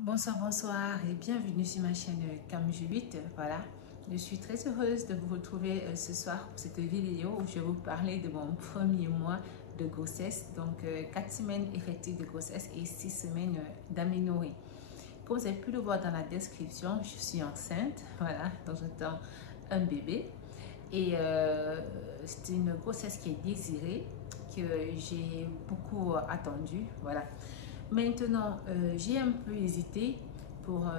Bonsoir, bonsoir et bienvenue sur ma chaîne Cam8. Voilà, je suis très heureuse de vous retrouver ce soir pour cette vidéo où je vais vous parler de mon premier mois de grossesse. Donc, 4 semaines effectives de grossesse et 6 semaines d'aménorrhée. Comme vous avez pu le voir dans la description, je suis enceinte. Voilà, donc j'attends un bébé. Et c'est une grossesse qui est désirée, que j'ai beaucoup attendue. Voilà. Maintenant, j'ai un peu hésité pour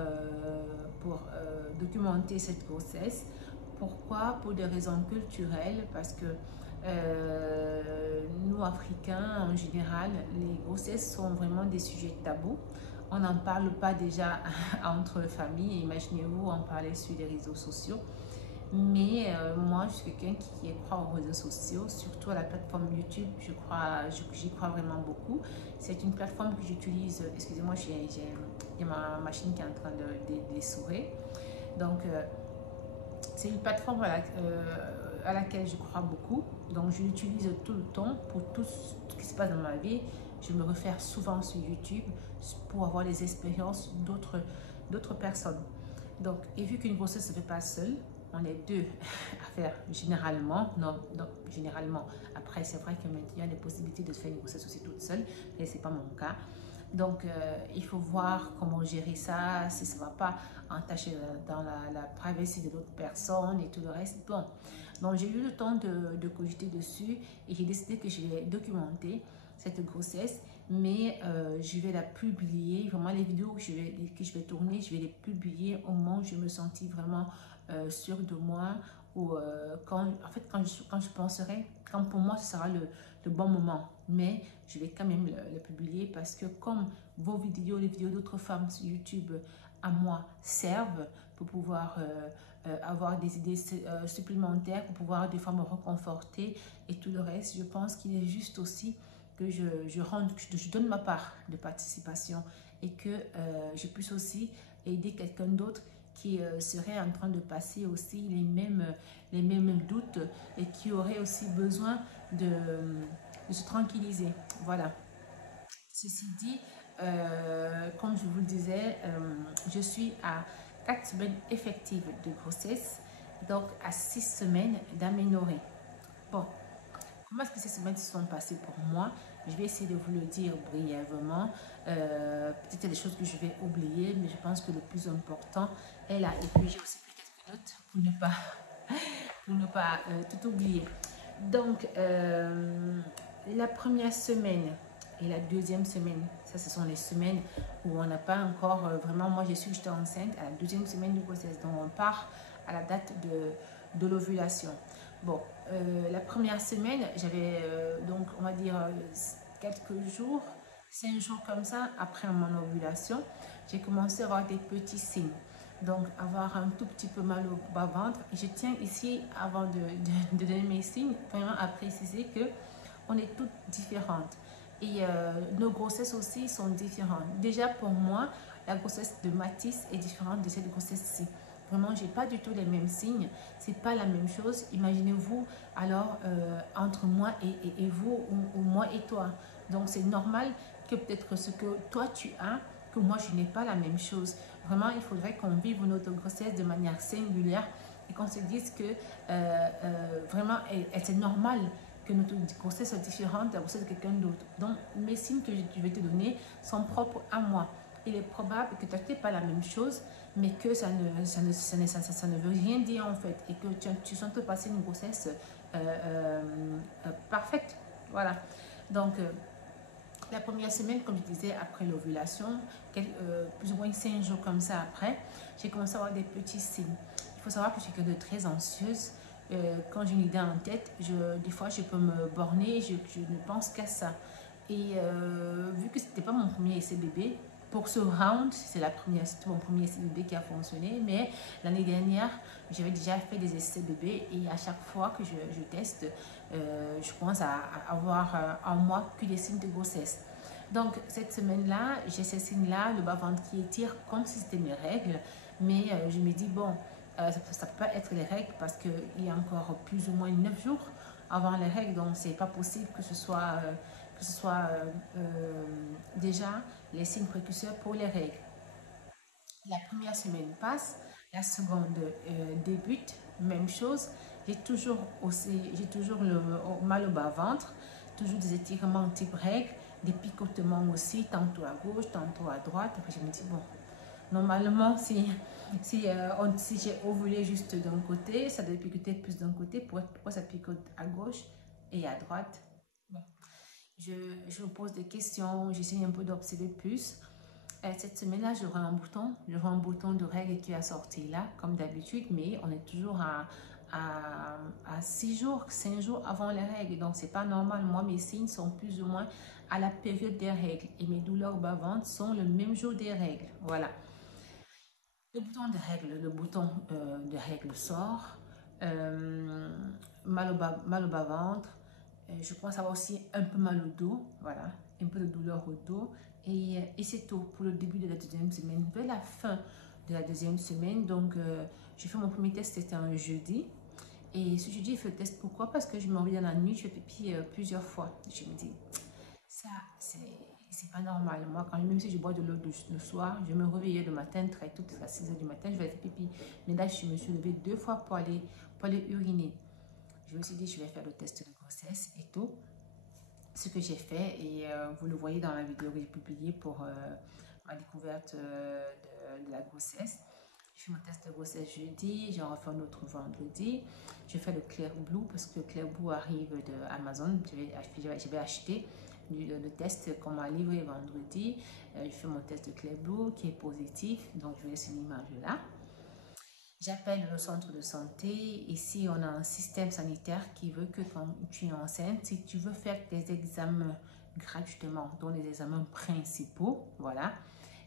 documenter cette grossesse. Pourquoi? Pour des raisons culturelles, parce que nous, Africains, en général, les grossesses sont vraiment des sujets tabous. On n'en parle pas déjà entre familles. Imaginez-vous en parler sur les réseaux sociaux. Mais moi, je suis quelqu'un qui croit aux réseaux sociaux, surtout à la plateforme YouTube. J'y crois vraiment beaucoup. C'est une plateforme que j'utilise. Excusez-moi, il y a ma machine qui est en train de s'ouvrir. Donc, c'est une plateforme à laquelle je crois beaucoup. Donc, je l'utilise tout le temps pour tout ce qui se passe dans ma vie. Je me réfère souvent sur YouTube pour avoir les expériences d'autres personnes. Donc, et vu qu'une grossesse ne se fait pas seule, on est deux à faire généralement. Non, généralement. Après, c'est vrai que maintenant, il y a des possibilités de faire une grossesse aussi toute seule, mais ce n'est pas mon cas. Donc, il faut voir comment gérer ça, si ça ne va pas entacher dans la privacy de l'autre personne et tout le reste. Bon, donc j'ai eu le temps de cogiter dessus et j'ai décidé que je vais documenter cette grossesse, mais je vais la publier. Vraiment, les vidéos que je vais tourner, je vais les publier au moment où je me sentis vraiment sûre de moi ou quand je penserai, quand pour moi ce sera le bon moment. Mais je vais quand même le publier parce que comme vos vidéos, les vidéos d'autres femmes sur YouTube à moi servent pour pouvoir avoir des idées supplémentaires, pour pouvoir des fois me reconforter et tout le reste, je pense qu'il est juste aussi que je donne ma part de participation et que je puisse aussi aider quelqu'un d'autre qui serait en train de passer aussi les mêmes doutes et qui aurait aussi besoin de se tranquilliser. Voilà. Ceci dit, comme je vous le disais, je suis à 4 semaines effectives de grossesse, donc à 6 semaines d'aménorrhée. Bon, comment est-ce que ces semaines se sont passées pour moi? Je vais essayer de vous le dire brièvement. Peut-être qu'il y a des choses que je vais oublier, mais je pense que le plus important est là. Et puis j'ai aussi pris quelques notes pour ne pas tout oublier. Donc, la première semaine et la deuxième semaine, ça ce sont les semaines où on n'a pas encore vraiment, moi j'étais enceinte à la deuxième semaine de grossesse, donc on part à la date de l'ovulation. Bon, la première semaine, j'avais donc on va dire quelques jours, 5 jours comme ça, après mon ovulation, j'ai commencé à avoir des petits signes. Donc, avoir un tout petit peu mal au bas-ventre. Je tiens ici, avant de donner mes signes, vraiment à préciser que on est toutes différentes. Et nos grossesses aussi sont différentes. Déjà, pour moi, la grossesse de Mathis est différente de cette grossesse-ci. Vraiment, j'ai pas du tout les mêmes signes. C'est pas la même chose. Imaginez-vous alors entre moi et vous ou moi et toi. Donc, c'est normal que peut-être ce que toi tu as, que moi je n'ai pas la même chose. Vraiment, il faudrait qu'on vive notre grossesse de manière singulière et qu'on se dise que vraiment, c'est normal que notre grossesse soit différente de la grossesse de quelqu'un d'autre. Donc, mes signes que je vais te donner sont propres à moi. Il est probable que tu n'aies pas la même chose, mais que ça ne veut rien dire en fait, et que tu sens te passer une grossesse parfaite. Voilà. Donc, la première semaine, comme je disais, après l'ovulation, plus ou moins 5 jours comme ça après, j'ai commencé à avoir des petits signes. Il faut savoir que je suis quelqu'un de très anxieuse. Quand j'ai une idée en tête, des fois je peux me borner, je ne pense qu'à ça. Et vu que c'était pas mon premier essai bébé, pour ce round, c'est mon premier essai bébé qui a fonctionné, mais l'année dernière, j'avais déjà fait des essais bébés et à chaque fois que je teste, je commence à avoir en moi que des signes de grossesse. Donc cette semaine-là, j'ai ces signes-là, le bas-ventre qui étire comme si c'était mes règles, mais je me dis, bon, ça ne peut pas être les règles parce qu'il y a encore plus ou moins 9 jours avant les règles, donc c'est pas possible que ce soit déjà les signes précurseurs pour les règles. La première semaine passe, la seconde débute, même chose. J'ai toujours le mal au bas-ventre, toujours des étirements type règle, des picotements aussi, tantôt à gauche, tantôt à droite. Après, je me dis, bon, normalement, si j'ai ovulé juste d'un côté, ça doit picoter plus d'un côté. Pourquoi ça picote à gauche et à droite? Bon, je, je me pose des questions, j'essaie un peu d'observer plus. Cette semaine-là, j'aurai un bouton de règle qui va sortir là, comme d'habitude, mais on est toujours à 6 jours, 5 jours avant les règles. Donc, c'est pas normal. Moi, mes signes sont plus ou moins à la période des règles et mes douleurs bas-ventre sont le même jour des règles. Voilà. Le bouton de règle sort. Euh, mal au bas-ventre. Je pense avoir aussi un peu mal au dos. Voilà. Un peu de douleur au dos. Et c'est tout pour le début de la deuxième semaine. Vers la fin de la deuxième semaine, donc j'ai fait mon premier test, c'était un jeudi. Et ce jeudi, j'ai fait le test. Pourquoi? Parce que je me réveille dans la nuit, je fais pipi plusieurs fois. Je me dis, ça, c'est pas normal. Moi, même si je bois de l'eau le soir, je me réveillais le matin très tôt, à 6 heures du matin, je vais faire pipi. Mais là, je me suis levée 2 fois pour aller uriner. Je me suis dit, je vais faire le test de grossesse et tout. Ce que j'ai fait, et vous le voyez dans la vidéo que j'ai publiée pour ma découverte de la grossesse. Je fais mon test de grossesse jeudi, j'en refais un autre vendredi. Je fais le Clear Blue parce que Clear Blue arrive de Amazon. Je vais acheter le test qu'on m'a livré vendredi. Je fais mon test de Clear Blue qui est positif, donc je vais laisser une image là. J'appelle le centre de santé. Ici, on a un système sanitaire qui veut que quand tu es enceinte, si tu veux faire des examens gratuitement, dont les examens principaux, voilà,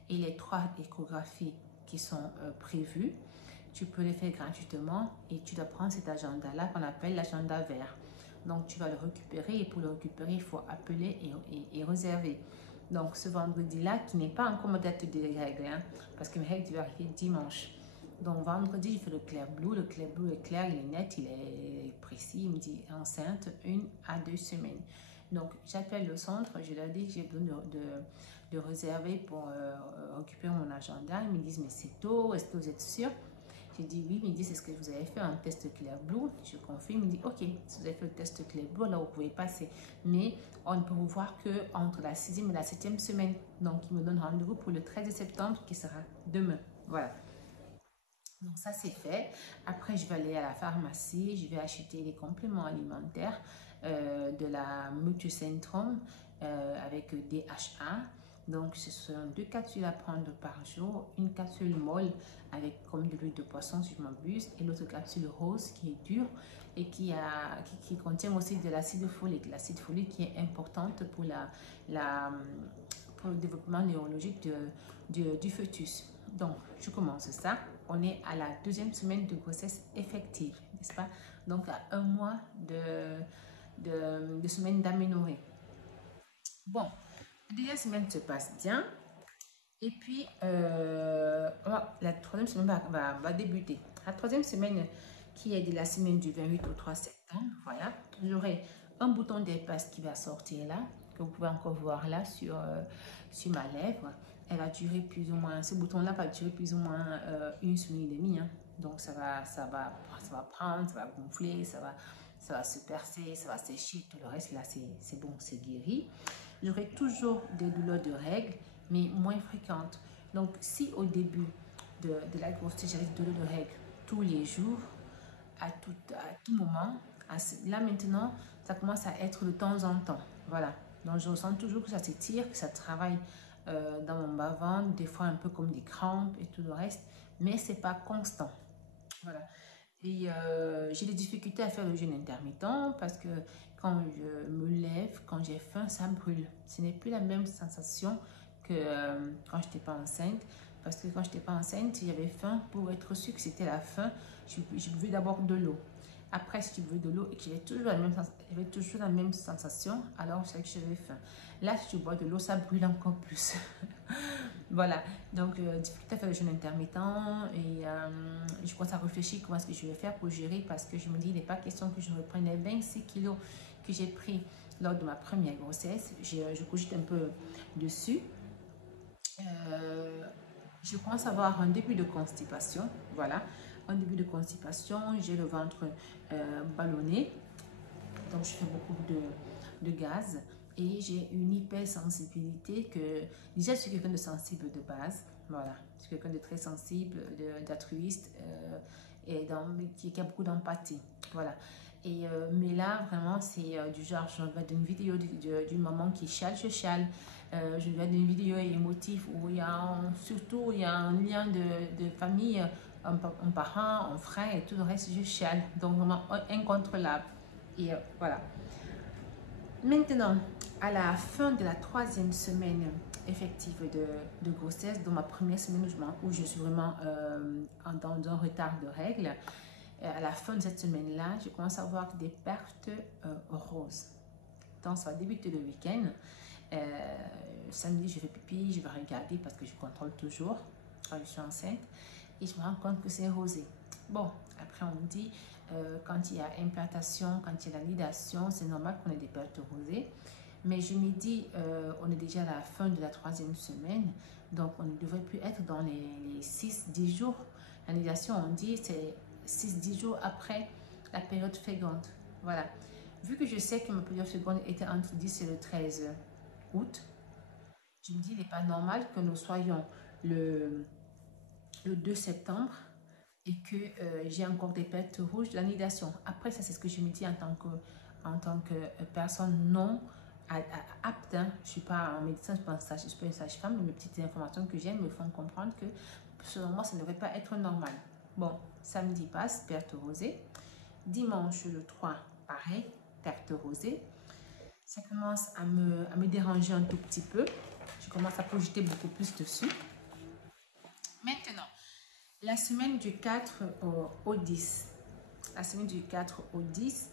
et les 3 échographies qui sont prévues, tu peux les faire gratuitement et tu dois prendre cet agenda-là qu'on appelle l'agenda vert. Donc, tu vas le récupérer et pour le récupérer, il faut appeler et réserver. Donc, ce vendredi-là, qui n'est pas encore ma date des règles, hein, parce que mes règles doivent arriver dimanche. Donc, vendredi, il fait le Clear Blue. Le Clear Blue est clair, il est net, il est précis. Il me dit enceinte 1 à 2 semaines. Donc, j'appelle le centre, je leur dis que j'ai besoin de réserver pour récupérer mon agenda. Ils me disent, mais c'est tôt, est-ce que vous êtes sûr? J'ai dit oui, ils me disent, est-ce que vous avez fait un test Clear Blue? Je confirme, il me dit, ok, si vous avez fait le test Clear Blue, alors vous pouvez passer. Mais on ne peut vous voir qu'entre la 6e et la 7e semaine. Donc, il me donne rendez-vous pour le 13 septembre, qui sera demain. Voilà. Donc ça c'est fait. Après je vais aller à la pharmacie, je vais acheter les compléments alimentaires de la Multicentrum avec DHA. Donc ce sont 2 capsules à prendre par jour, une capsule molle avec comme de l'huile de poisson si je m'abuse et l'autre capsule rose qui est dure et qui contient aussi de l'acide folique. L'acide folique qui est importante la, pour le développement neurologique du fœtus. Donc, je commence ça. On est à la 2e semaine de grossesse effective, n'est-ce pas? Donc, à 1 mois de semaine d'aménorrhée. Bon, la 2e semaine se passe bien. Et puis, la 3e semaine va débuter. La 3e semaine, qui est de la semaine du 28 au 3 septembre, voilà. J'aurai un bouton d'épaisse qui va sortir là, que vous pouvez encore voir là sur ma lèvre. Elle va durer plus ou moins, ce bouton-là va durer plus ou moins 1 semaine et demie. Hein. Donc, ça va prendre, ça va gonfler, ça va se percer, ça va sécher. Tout le reste, là, c'est bon, c'est guéri. J'aurai toujours des douleurs de règles, mais moins fréquentes. Donc, si au début de la grossesse, j'avais des douleurs de règles tous les jours, à tout moment, là maintenant, ça commence à être de temps en temps. Voilà. Donc, je ressens toujours que ça s'étire, que ça travaille dans mon bas-ventre, des fois un peu comme des crampes et tout le reste, mais c'est pas constant. Voilà. Et j'ai des difficultés à faire le jeûne intermittent parce que quand je me lève, quand j'ai faim, ça brûle. Ce n'est plus la même sensation que quand je n'étais pas enceinte. Parce que quand je n'étais pas enceinte, j'avais faim. Pour être sûr que c'était la faim, je buvais d'abord de l'eau. Après, si tu buvais de l'eau et que j'avais toujours la même sensation, alors je savais que j'avais faim. Là, si tu bois de l'eau, ça brûle encore plus. Voilà, donc difficulté à faire le jeûne intermittent et je commence à réfléchir comment est-ce que je vais faire pour gérer parce que je me dis il n'est pas question que je reprenne les 26 kilos que j'ai pris lors de ma première grossesse. Je cogite un peu dessus. Euh, je commence à avoir un début de constipation. Voilà, un début de constipation. J'ai le ventre ballonné. Donc, je fais beaucoup de gaz. Et j'ai une hypersensibilité que... Déjà, je suis quelqu'un de sensible de base. Voilà, je suis quelqu'un de très sensible, d'altruiste qui a beaucoup d'empathie. Voilà. Mais là, vraiment, c'est du genre, je regarde une vidéo d'une maman qui chiale, je chiale. Je regarde une vidéo émotive où surtout, il y a un lien de famille, un parent, un frère et tout le reste, je chiale. Donc, vraiment incontrôlable. Voilà. Maintenant, à la fin de la 3e semaine effective de grossesse, dans ma première semaine où je suis vraiment dans un retard de règles, à la fin de cette semaine-là, je commence à avoir des pertes roses. Donc, ça va débuter le week-end. Samedi, je fais pipi, je vais regarder parce que je contrôle toujours quand je suis enceinte et je me rends compte que c'est rosé. Bon, après on me dit quand il y a implantation, quand il y a la nidation, c'est normal qu'on ait des pertes rosées. Mais je me dis, on est déjà à la fin de la 3e semaine, donc on ne devrait plus être dans les 6-10 jours. La nidation, on dit, c'est 6-10 jours après la période féconde. Voilà. Vu que je sais que ma période féconde était entre 10 et le 13 août, je me dis, il n'est pas normal que nous soyons le 2 septembre et que j'ai encore des pertes rouges de la nidation. Après, ça, c'est ce que je me dis en tant que personne non apte. Hein. Je ne suis pas en médecin, je ne suis pas une sage-femme, mais mes petites informations que j'ai me font comprendre que selon moi, ça ne devrait pas être normal. Bon, samedi passe, perte rosée. Dimanche, le 3, pareil, perte rosée. Ça commence à me déranger un tout petit peu. Je commence à projeter beaucoup plus dessus. Maintenant, la semaine du 4 au 10. La semaine du 4 au 10,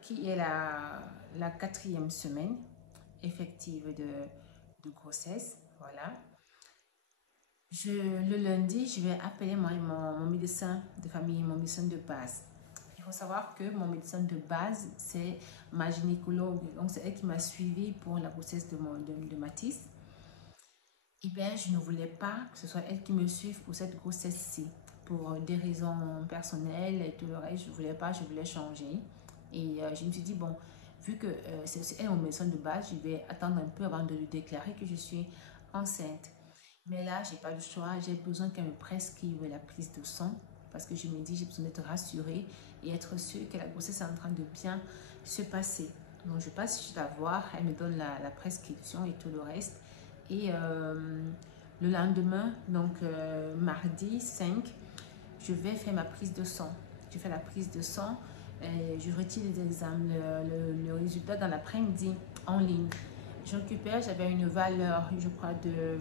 qui est la 4e semaine effective de grossesse. Voilà. Le lundi, je vais appeler mon médecin de famille, mon médecin de base. Il faut savoir que mon médecin de base, c'est ma gynécologue. Donc, c'est elle qui m'a suivi pour la grossesse de Mathis. Eh bien, je ne voulais pas que ce soit elle qui me suive pour cette grossesse-ci. Pour des raisons personnelles et tout le reste, je ne voulais pas, je voulais changer. Et je me suis dit, bon, vu que c'est elle mon médecin de base, je vais attendre un peu avant de lui déclarer que je suis enceinte. Mais là, j'ai pas le choix, j'ai besoin qu'elle me prescrive la prise de sang parce que je me dis, j'ai besoin d'être rassurée et être sûre que la grossesse est en train de bien se passer. Donc, je passe chez la voir, elle me donne la prescription et tout le reste. Et le lendemain, donc mardi 5, je vais faire ma prise de sang. Je fais la prise de sang, je retire les examens, le résultat dans l'après-midi en ligne. Je récupère, j'avais une valeur, je crois, de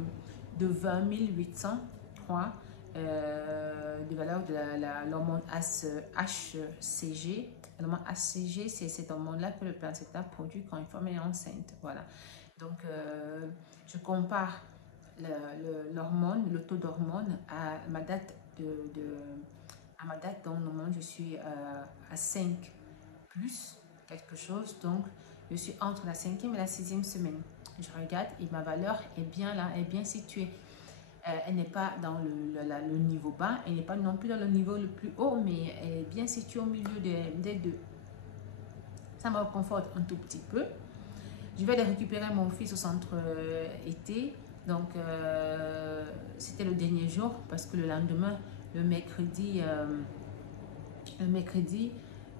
20 803 de valeur de l'hormone HCG. L'hormone HCG, c'est cette hormone-là que le placenta produit quand une femme est enceinte. Voilà. Donc, je compare l'hormone, le taux d'hormone à ma date à ma date. Donc, normalement, je suis à 5 plus quelque chose. Donc, je suis entre la 5e et la 6e semaine. Je regarde et ma valeur est bien là, est bien située. Elle n'est pas dans le niveau bas, elle n'est pas non plus dans le niveau le plus haut, mais elle est bien située au milieu des deux. Ça me réconforte un tout petit peu. Je vais aller récupérer mon fils au centre été. Donc, c'était le dernier jour parce que le lendemain, le mercredi,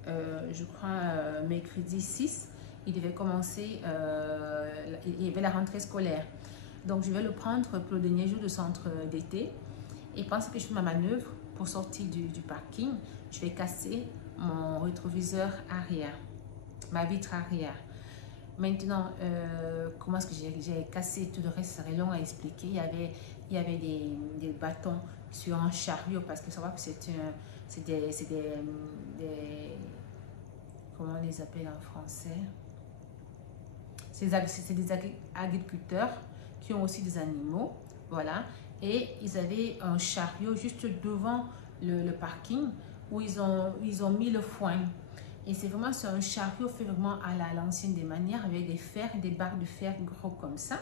je crois, mercredi 6, il devait commencer, il y avait la rentrée scolaire. Donc, je vais le prendre pour le dernier jour de centre d'été. Et pendant que je fais ma manœuvre pour sortir du parking, je vais casser mon rétroviseur arrière, ma vitre arrière. Maintenant, comment est-ce que j'ai cassé tout le reste, ça serait long à expliquer. Il y avait des bâtons sur un chariot parce que savoir que c'est des, comment on les appelle en français? C'est des agriculteurs qui ont aussi des animaux, voilà. Et ils avaient un chariot juste devant le parking où ils ont mis le foin. Et c'est vraiment sur un chariot fait vraiment à l'ancienne des manières avec des fers, des barres de fer gros comme ça.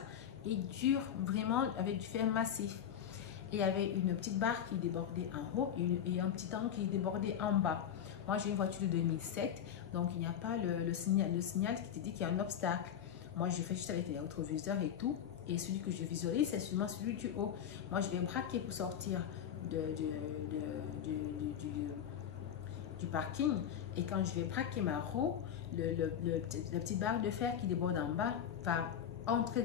et dur, vraiment avec du fer massif. Et il y avait une petite barre qui débordait en haut et un petit angle qui débordait en bas. Moi, j'ai une voiture de 2007, donc il n'y a pas le signal qui te dit qu'il y a un obstacle. Moi, je fais juste avec les rétroviseurs et tout. Et celui que je visualise, c'est seulement celui du haut. Moi, je vais braquer pour sortir du parking. Et quand je vais braquer ma roue, la petite barre de fer qui déborde en bas va entrer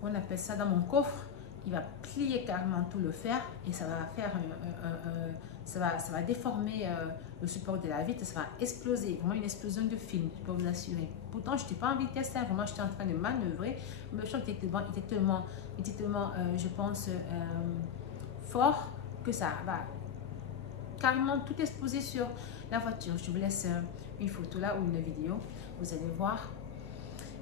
on appelle ça, dans mon coffre. Il va plier carrément tout le fer et ça va faire ça va déformer le support de la vitre, ça va exploser, vraiment une explosion de film, je peux vous assurer. Pourtant, je n'étais pas en vitesse, vraiment, j'étais en train de manœuvrer. Le choc était tellement, je pense, fort que ça va carrément tout exploser sur la voiture. Je vous laisse une photo là ou une vidéo, vous allez voir.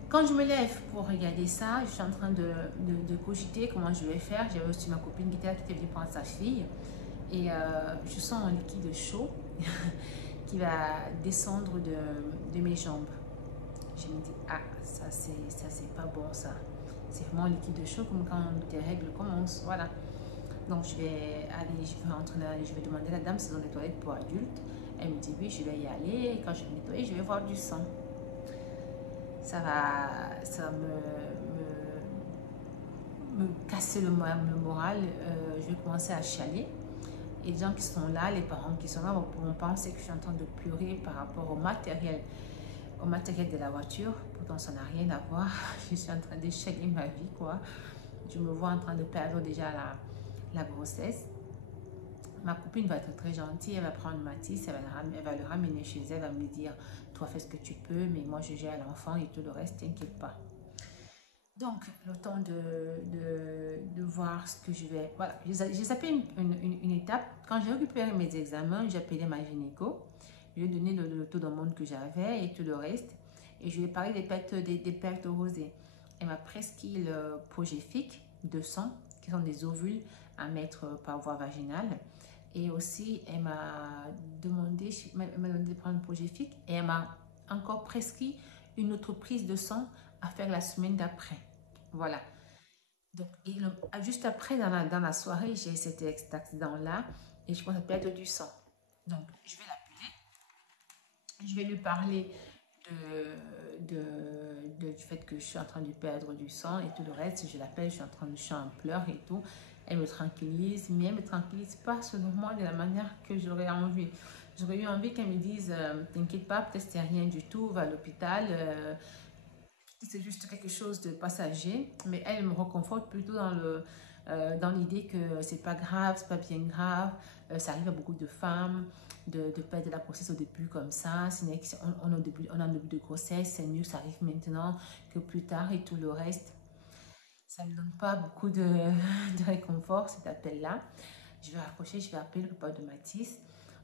Quand je me lève pour regarder ça, je suis en train de cogiter comment je vais faire. J'avais aussi ma copine qui était venue prendre sa fille. Et je sens un liquide chaud qui va descendre de mes jambes. Je me dis, ah, ça c'est pas bon ça. C'est vraiment un liquide chaud comme quand tes règles commencent. Voilà. Donc je vais aller, je vais demander à la dame si c'est dans des toilettes pour adultes. Elle me dit oui, je vais y aller. Et quand je vais nettoyer, je vais voir du sang. Ça va me casser le moral. Je vais commencer à chialer. Et les gens qui sont là, les parents qui sont là, vont penser que je suis en train de pleurer par rapport au matériel de la voiture. Pourtant, ça n'a rien à voir. Je suis en train de chialer ma vie, quoi. Je me vois en train de perdre déjà la grossesse. Ma copine va être très gentille, elle va prendre Mathis, elle va le ramener chez elle, elle va me dire, toi fais ce que tu peux, mais moi je gère l'enfant et tout le reste, t'inquiète pas. Donc, le temps de voir ce que je vais... Voilà, j'ai zappé une étape. Quand j'ai récupéré mes examens, j'ai appelé ma gynéco. Je lui ai donné le taux d'hormones que j'avais et tout le reste. Et je lui ai parlé des pertes rosées. Elle m'a prescrit le Progéfique 200, qui sont des ovules à mettre par voie vaginale. Et aussi, elle m'a demandé de prendre le Progéfique et elle m'a encore prescrit une autre prise de sang à faire la semaine d'après. Voilà. Donc, juste après, dans la soirée, j'ai cet accident-là et je commence à perdre du sang. Donc, je vais l'appeler. Je vais lui parler du fait que je suis en train de perdre du sang et tout le reste. Je l'appelle, je suis en pleurs et tout. Elle me tranquillise, mais elle ne me tranquillise pas selon moi de la manière que j'aurais envie. J'aurais eu envie qu'elle me dise, t'inquiète pas, peut-être c'est rien du tout, va à l'hôpital. C'est juste quelque chose de passager, mais elle me reconforte plutôt dans l'idée que c'est pas grave, c'est pas bien grave, ça arrive à beaucoup de femmes de perdre la grossesse au début comme ça, on a un début de grossesse, c'est mieux que ça arrive maintenant que plus tard et tout le reste. Ça ne me donne pas beaucoup de réconfort cet appel-là. Je vais raccrocher, je vais appeler le papa de Mathis.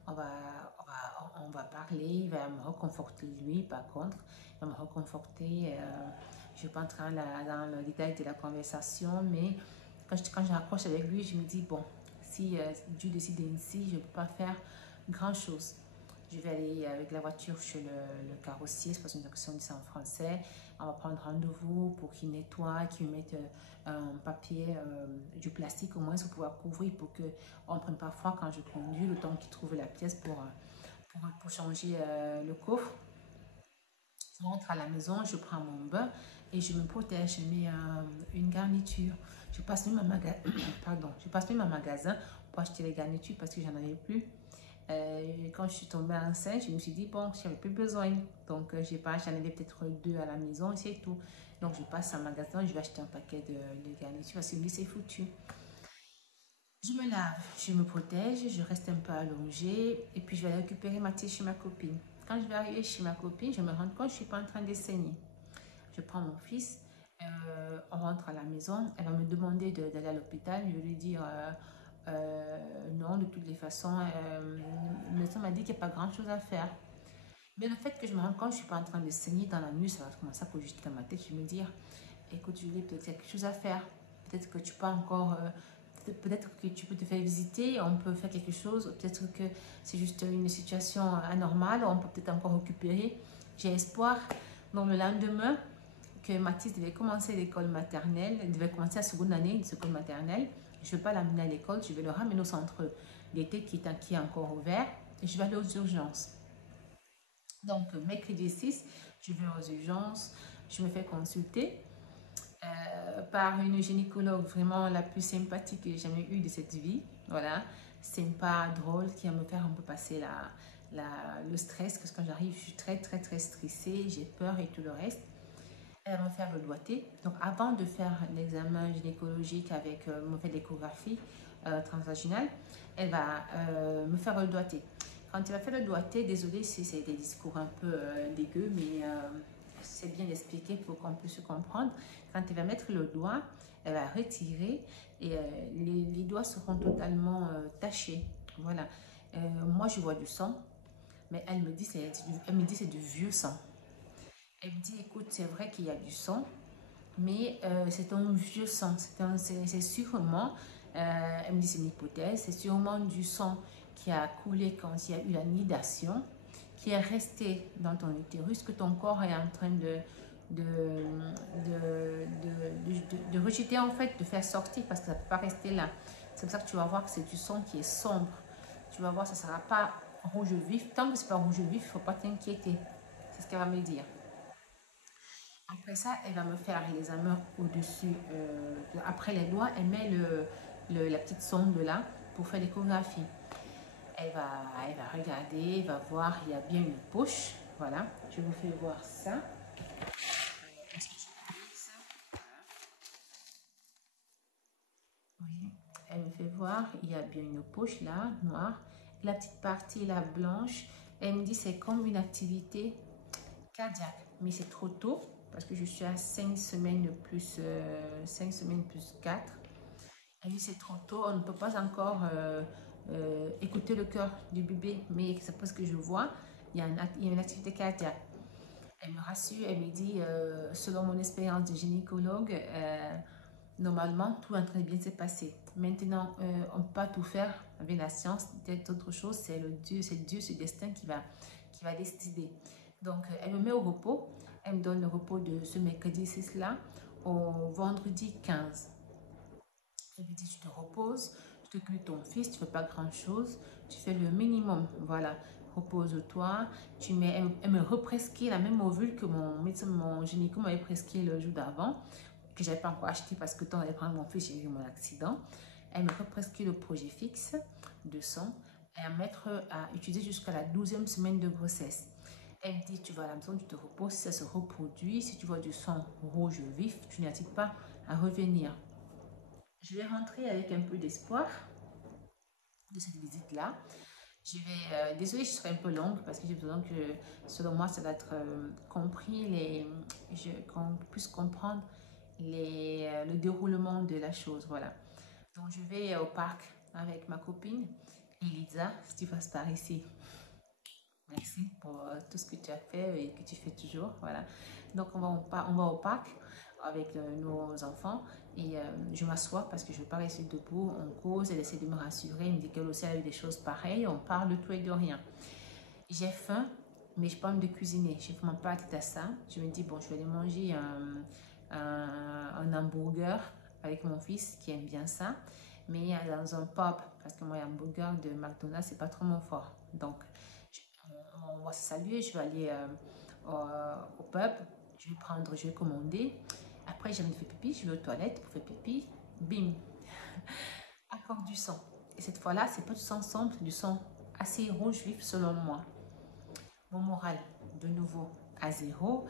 On va parler, il va me reconforter lui par contre. Il va me reconforter. Je ne vais pas entrer dans le détail de la conversation, mais quand je raccroche avec lui, je me dis, bon, si Dieu décide ainsi, je ne peux pas faire grand-chose. Je vais aller avec la voiture chez le carrossier, c'est pas une action dit ça en français. On va prendre rendez-vous pour qu'il nettoie, qu'il mette un papier, du plastique au moins pour pouvoir couvrir pour qu'on ne prenne pas froid quand je conduis, le temps qu'il trouve la pièce pour changer le coffre. Je rentre à la maison, je prends mon bain et je me protège, je mets une garniture. Je passe même à magasin pour acheter les garnitures parce que j'en avais plus. Quand je suis tombée enceinte, je me suis dit, bon, j'avais plus besoin. Donc, j'en avais peut-être 2 à la maison et c'est tout. Donc, je passe à magasin, je vais acheter un paquet de garnitures parce que lui, c'est foutu. Je me lave, je me protège, je reste un peu allongée et puis je vais aller récupérer Mathis chez ma copine. Quand je vais arriver chez ma copine, je me rends compte que je ne suis pas en train de saigner. Je prends mon fils, on rentre à la maison, elle va me demander d'aller à l'hôpital, je vais lui dire non, de toutes les façons, le médecin m'a dit qu'il n'y a pas grand chose à faire. Mais le fait que je me rends compte que je ne suis pas en train de saigner dans la nuit, ça va commencer à cogiter dans ma tête, je vais me dire, écoute Julie, peut-être qu'il y a quelque chose à faire, peut-être que tu peux encore... peut-être que tu peux te faire visiter, on peut faire quelque chose, peut-être que c'est juste une situation anormale, on peut peut-être encore récupérer. J'ai espoir Donc le lendemain que Mathis devait commencer l'école maternelle, elle devait commencer la seconde année de l'école maternelle, je ne vais pas l'amener à l'école, je vais le ramener au centre d'été qui est encore ouvert et je vais aller aux urgences. Donc mercredi 6, je vais aux urgences, je me fais consulter par une gynécologue vraiment la plus sympathique que j'ai jamais eue de cette vie. Voilà, sympa, drôle, qui va me faire un peu passer le stress, parce que quand j'arrive, je suis très stressée, j'ai peur et tout le reste. Elle va me faire le doigté. Donc avant de faire l'examen gynécologique avec me faire l'échographie transvaginale, elle va me faire le doigté. Quand elle va faire le doigté, désolé si c'est des discours un peu dégueux, mais c'est bien expliqué pour qu'on puisse comprendre. Quand elle va mettre le doigt, elle va retirer et les doigts seront totalement tachés. Voilà. Moi, je vois du sang, mais elle me dit c'est du vieux sang. Elle me dit, écoute, c'est vrai qu'il y a du sang, mais c'est un vieux sang. C'est sûrement, elle me dit, c'est une hypothèse, c'est sûrement du sang qui a coulé quand il y a eu la nidation, qui est resté dans ton utérus, que ton corps est en train de, de rejeter, en fait, de faire sortir, parce que ça ne peut pas rester là. C'est pour ça que tu vas voir que c'est du sang qui est sombre. Tu vas voir, ça ne sera pas rouge vif. Tant que ce n'est pas rouge vif, il ne faut pas t'inquiéter. C'est ce qu'elle va me dire. Après ça, elle va me faire l'examen au-dessus. Après les doigts, elle met la petite sonde là pour faire l'échographie. Elle va regarder, elle va voir, il y a bien une poche. Voilà, je vous fais voir ça. Oui. Elle me fait voir, il y a bien une poche là, noire. La petite partie là, blanche, elle me dit c'est comme une activité cardiaque. Mais c'est trop tôt parce que je suis à 5 semaines plus 5 semaines plus 4. Elle dit c'est trop tôt, on ne peut pas encore écouter le cœur du bébé. Mais c'est parce que je vois, il y a une activité cardiaque. Elle me rassure, elle me dit, selon mon expérience de gynécologue, normalement, tout est en train de bien se passer. Maintenant, on ne peut pas tout faire avec la science. Peut-être autre chose, c'est Dieu, ce destin qui va décider. Donc, elle me met au repos. Elle me donne le repos de ce mercredi 6 là au vendredi 15. Elle me dit, tu te reposes, tu t'occupes de ton fils, tu ne fais pas grand-chose, tu fais le minimum. Voilà, repose-toi. Elle me represcrit la même ovule que mon médecin, mon gynéco m'avait prescrit le jour d'avant, que je n'avais pas encore acheté parce que quand j'allais prendre mon fils, j'ai eu mon accident. Elle me represcrit le projet fixe de sang et à utiliser jusqu'à la 12e semaine de grossesse. Elle me dit, tu vas à la maison, tu te reposes, si ça se reproduit, si tu vois du sang rouge vif, tu n'hésites pas à revenir. Je vais rentrer avec un peu d'espoir de cette visite-là. Désolée, je serai un peu longue parce que j'ai besoin que, selon moi, ça doit être compris, qu'on puisse comprendre le déroulement de la chose. Voilà. Donc, je vais au parc avec ma copine, Elisa, si tu passes par ici. Merci pour tout ce que tu as fait et que tu fais toujours. Voilà. Donc, on va au parc avec nos enfants et je m'assois parce que je ne veux pas rester debout. On cause, elle essaie de me rassurer. Elle me dit qu'elle aussi a eu des choses pareilles. On parle de tout et de rien. J'ai faim, mais je n'ai pas envie de cuisiner. Je ne vraiment pas la tête à ça. Je me dis, bon, je vais aller manger un hamburger avec mon fils qui aime bien ça. Mais dans un pub, parce que moi, un hamburger de McDonald's, c'est pas trop mon fort. Donc, on va se saluer, je vais aller au pub, je vais commander. Après, j'ai envie de faire pipi, je vais aux toilettes pour faire pipi. Bim, encore du sang. Et cette fois-là, c'est pas du sang sombre, du sang assez rouge vif selon moi. Mon moral, de nouveau, à zéro.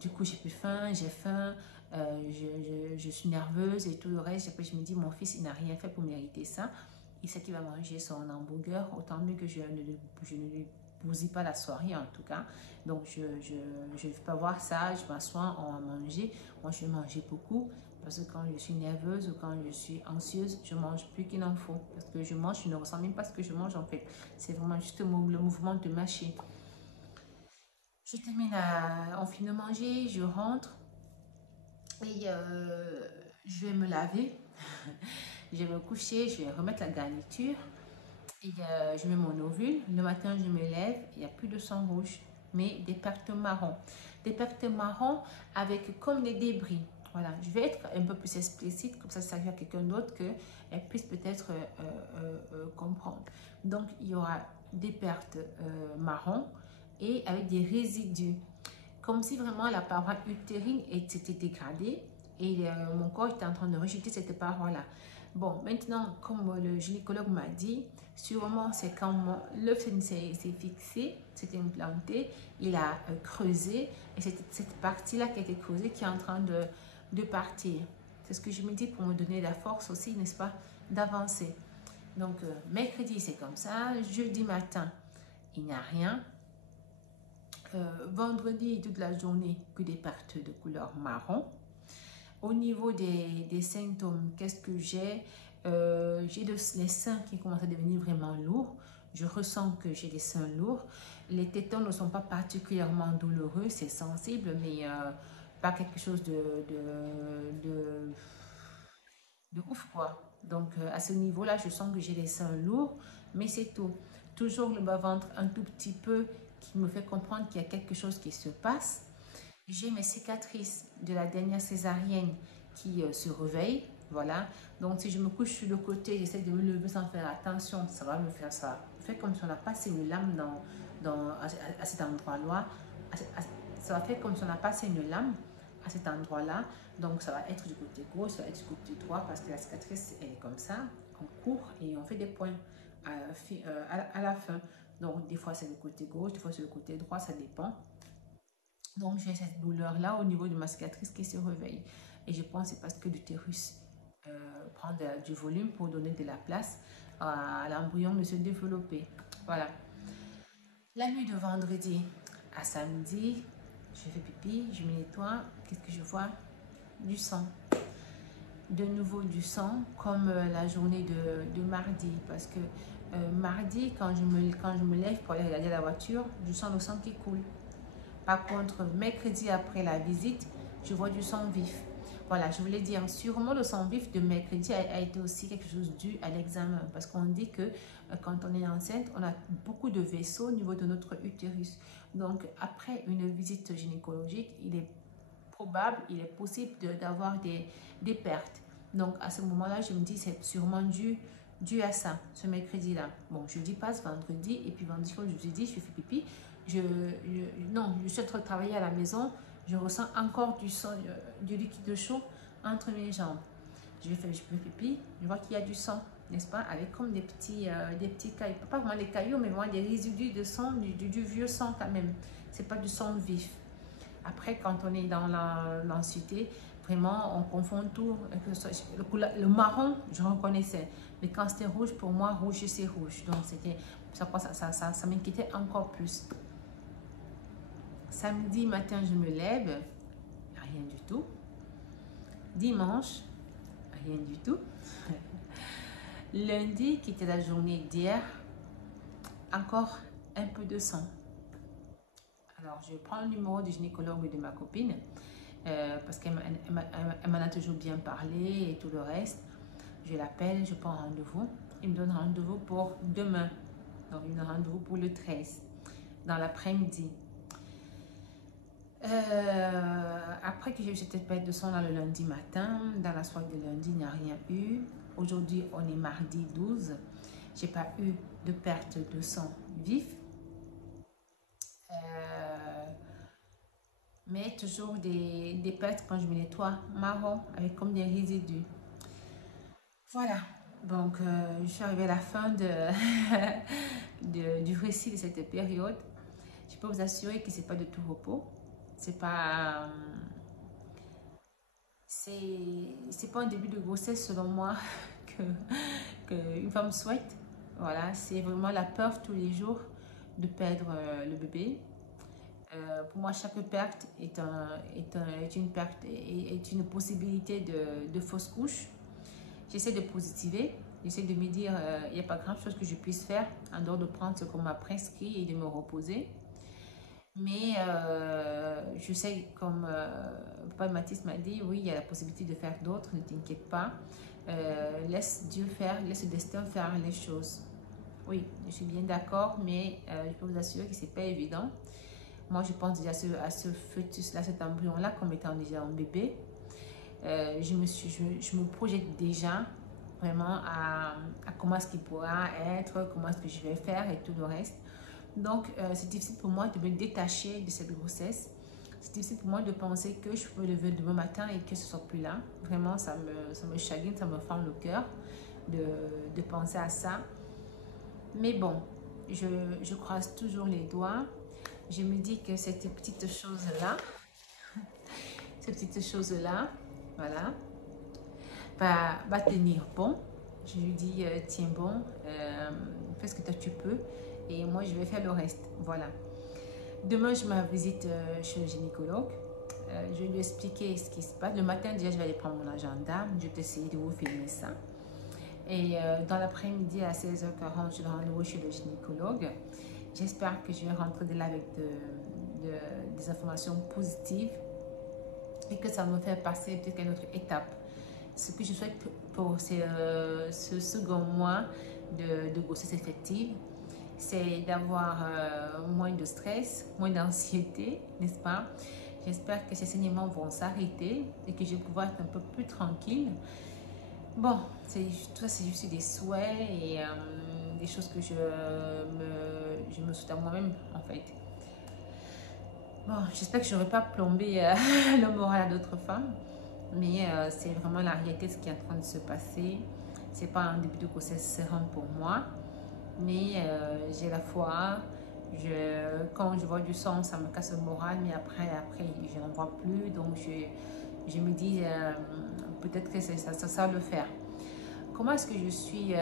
Du coup, j'ai plus faim, j'ai faim, je suis nerveuse et tout le reste. Après, je me dis, mon fils, il n'a rien fait pour mériter ça. Il sait qu'il va manger son hamburger, autant mieux que je ne lui bousille pas la soirée en tout cas. Donc, je ne vais pas voir ça, je m'assois, on va manger. Moi, je vais manger beaucoup parce que quand je suis nerveuse ou quand je suis anxieuse, je mange plus qu'il en faut. Parce que je mange, je ne ressens même pas ce que je mange en fait. C'est vraiment juste le mouvement de mâcher. Je termine on finit de manger, je rentre et je vais me laver. Je vais me coucher, je vais remettre la garniture et je mets mon ovule. Le matin, je me lève, il n'y a plus de sang rouge, mais des pertes marron. des pertes marron avec comme des débris. Voilà, je vais être un peu plus explicite, comme ça arrive à quelqu'un d'autre qu'elle puisse peut-être comprendre. Donc, il y aura des pertes marron et avec des résidus, comme si vraiment la paroi utérine était dégradée et mon corps était en train de rejeter cette paroi-là. Bon, maintenant, comme le gynécologue m'a dit, sûrement c'est quand l'œuf s'est fixé, s'est implanté, il a creusé et c'est cette partie-là qui a été creusée qui est en train de partir. C'est ce que je me dis pour me donner la force aussi, n'est-ce pas, d'avancer. Donc, mercredi, c'est comme ça. Jeudi matin, il n'y a rien. Vendredi, toute la journée, que des pertes de couleur marron. Au niveau des symptômes, qu'est-ce que j'ai? J'ai les seins qui commencent à devenir vraiment lourds. Je ressens que j'ai des seins lourds. Les tétons ne sont pas particulièrement douloureux, c'est sensible, mais pas quelque chose de ouf, quoi. Donc, à ce niveau-là, je sens que j'ai les seins lourds, mais c'est tout. Toujours le bas-ventre un tout petit peu qui me fait comprendre qu'il y a quelque chose qui se passe. J'ai mes cicatrices de la dernière césarienne qui se réveillent. Voilà. Donc, si je me couche sur le côté, j'essaie de me lever sans faire attention, ça va me faire ça. Fait comme si on a passé une lame à cet endroit-là. Ça va faire comme si on a passé une lame à cet endroit-là. Donc, ça va être du côté gauche, ça va être du côté droit parce que la cicatrice, elle est comme ça. On court et on fait des points à la fin. Donc, des fois, c'est le côté gauche, des fois, c'est le côté droit, ça dépend. Donc, j'ai cette douleur-là au niveau de ma cicatrice qui se réveille. Et je pense que c'est parce que l'utérus prend du volume pour donner de la place à l'embryon de se développer. Voilà. La nuit de vendredi à samedi, je fais pipi, je me nettoie. Qu'est-ce que je vois? Du sang. De nouveau du sang, comme la journée de mardi. Parce que mardi, quand je me lève pour aller regarder la voiture, je sens le sang qui coule. Par contre, mercredi après la visite, je vois du sang vif. Voilà, je voulais dire, sûrement le sang vif de mercredi a été aussi quelque chose dû à l'examen. Parce qu'on dit que quand on est enceinte, on a beaucoup de vaisseaux au niveau de notre utérus. Donc, après une visite gynécologique, il est probable, il est possible d'avoir des pertes. Donc, à ce moment-là, je me dis, c'est sûrement dû à ça, ce mercredi-là. Bon, jeudi passe, vendredi, et puis vendredi, comme je vous ai dit, je fais pipi. Non, je suis en train de travailler à la maison, je ressens encore du sang, du liquide chaud entre mes jambes. Je fais pipi, je vois qu'il y a du sang, n'est-ce pas, avec comme des petits cailloux, pas vraiment des cailloux, mais vraiment des résidus de sang, du vieux sang quand même. C'est pas du sang vif. Après, quand on est dans l'anxiété, vraiment, on confond tout. Le marron, je reconnaissais. Mais quand c'était rouge, pour moi, rouge, c'est rouge. Donc, ça m'inquiétait encore plus. Samedi matin, je me lève, rien du tout. Dimanche, rien du tout. Lundi, qui était la journée d'hier, encore un peu de sang. Alors, je prends le numéro du gynécologue de ma copine parce qu'elle m'en a toujours bien parlé et tout le reste. Je l'appelle, je prends rendez-vous. Il me donne rendez-vous pour demain. Donc, il me donne rendez-vous pour le 13, dans l'après-midi. Après que j'ai eu cette perte de sang là, le lundi matin, dans la soirée de lundi, il n'y a rien eu. Aujourd'hui, on est mardi 12. Je n'ai pas eu de perte de sang vif. Mais toujours des pertes quand je me nettoie marron avec comme des résidus. Voilà, donc je suis arrivée à la fin du récit de cette période. Je peux vous assurer que c'est pas de tout repos. C'est pas un début de grossesse selon moi que une femme souhaite. Voilà, c'est vraiment la peur tous les jours de perdre le bébé. Pour moi, chaque perte est une perte, est une possibilité de fausse couche. J'essaie de positiver, j'essaie de me dire il n'y a pas grand chose que je puisse faire en dehors de prendre ce qu'on m'a prescrit et de me reposer. Mais je sais, comme Papa Mathis m'a dit, oui, il y a la possibilité de faire d'autres, ne t'inquiète pas. Laisse Dieu faire, laisse le destin faire les choses. Oui, je suis bien d'accord, mais je peux vous assurer que ce n'est pas évident. Moi, je pense déjà à ce fœtus-là, cet embryon-là, comme étant déjà un bébé. Je me projette déjà vraiment à comment est-ce qu'il pourra être, comment est-ce que je vais faire et tout le reste. Donc, c'est difficile pour moi de me détacher de cette grossesse. C'est difficile pour moi de penser que je peux lever demain matin et que ce soit plus là. Vraiment, ça me chagrine, ça me fend le cœur de penser à ça. Mais bon, je croise toujours les doigts. Je me dis que cette petite chose-là, voilà, va tenir bon. Je lui dis, tiens bon, fais ce que toi tu peux et moi je vais faire le reste. Voilà. Demain, je me visite chez le gynécologue. Je vais lui expliquer ce qui se passe. Le matin, déjà, je vais aller prendre mon agenda. Je vais essayer de vous filmer ça. Et dans l'après-midi, à 16h40, je vais rendez-vous chez le gynécologue. J'espère que je vais rentrer de là avec des informations positives et que ça va me faire passer peut-être à une autre étape. Ce que je souhaite pour ce second mois de grossesse effective, c'est d'avoir moins de stress, moins d'anxiété, n'est-ce pas? J'espère que ces saignements vont s'arrêter et que je vais pouvoir être un peu plus tranquille. Bon, tout ça, c'est juste des souhaits et des choses que je me souhaite à moi-même, en fait. Bon, j'espère que je n'aurai pas plombé le moral à d'autres femmes, mais c'est vraiment la réalité de ce qui est en train de se passer. C'est pas un début de grossesse serein pour moi, mais j'ai la foi. Quand je vois du sang, ça me casse le moral, mais après je n'en vois plus. Donc, je me dis, peut-être que ça va le faire. Comment est-ce que je suis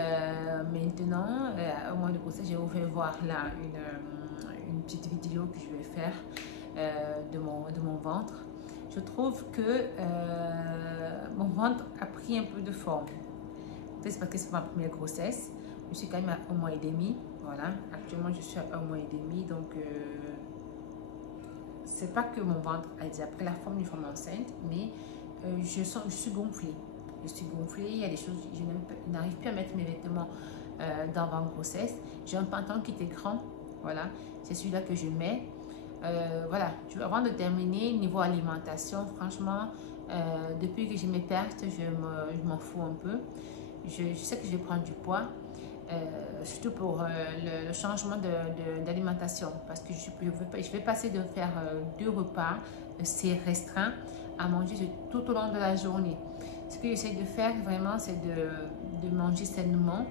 maintenant au mois de grossesse? Je vais vous faire voir là une petite vidéo que je vais faire de mon ventre. Je trouve que mon ventre a pris un peu de forme. Peut-être parce que c'est ma première grossesse. Je suis quand même à 1 mois et demi. Voilà, actuellement je suis à 1 mois et demi. Donc, c'est pas que mon ventre a déjà pris la forme d'une femme enceinte, mais je suis gonflée. Je suis gonflée, il y a des choses, je n'arrive plus à mettre mes vêtements d'avant grossesse. J'ai un pantalon qui était grand, voilà, c'est celui-là que je mets. Voilà, avant de terminer, niveau alimentation, franchement, depuis que j'ai mes pertes, je m'en fous un peu. Je sais que je vais prendre du poids, surtout pour le changement d'alimentation, parce que je vais passer de faire 2 repas, c'est restreint, à manger tout au long de la journée. Ce que j'essaie de faire vraiment, c'est de manger sainement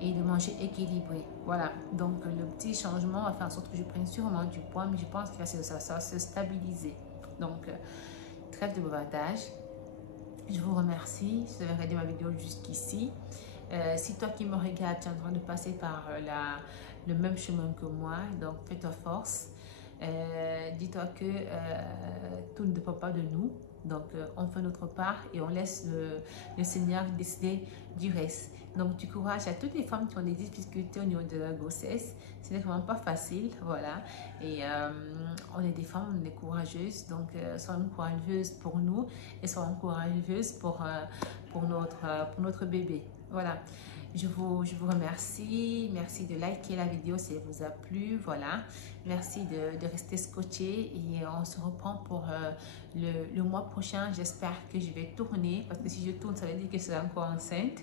et de manger équilibré. Voilà, donc le petit changement va faire en sorte que je prenne sûrement du poids, mais je pense que ça va se stabiliser. Donc, trêve de bavardage. Je vous remercie si vous avez regardé ma vidéo jusqu'ici. Si toi qui me regardes, tu es en train de passer par le même chemin que moi, donc fais-toi force. Dis-toi que tout ne dépend pas de nous. Donc, on fait notre part et on laisse le Seigneur décider du reste. Donc, du courage à toutes les femmes qui ont des difficultés au niveau de la grossesse. Ce n'est vraiment pas facile, voilà. Et on est des femmes, on est courageuses. Donc, soyons courageuses pour nous et soyons courageuses pour notre bébé. Voilà. Je vous remercie. Merci de liker la vidéo si elle vous a plu. Voilà. Merci de rester scotché et on se reprend pour le mois prochain. J'espère que je vais tourner parce que si je tourne, ça veut dire que je serai encore enceinte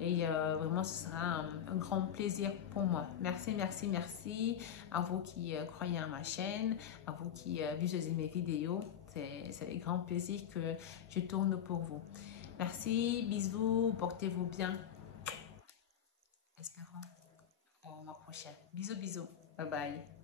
et vraiment, ce sera un grand plaisir pour moi. Merci, merci, merci à vous qui croyez à ma chaîne, à vous qui visualisez mes vidéos. C'est un grand plaisir que je tourne pour vous. Merci, bisous, portez-vous bien. Espérons au mois prochain. Bisous, bisous. Bye bye.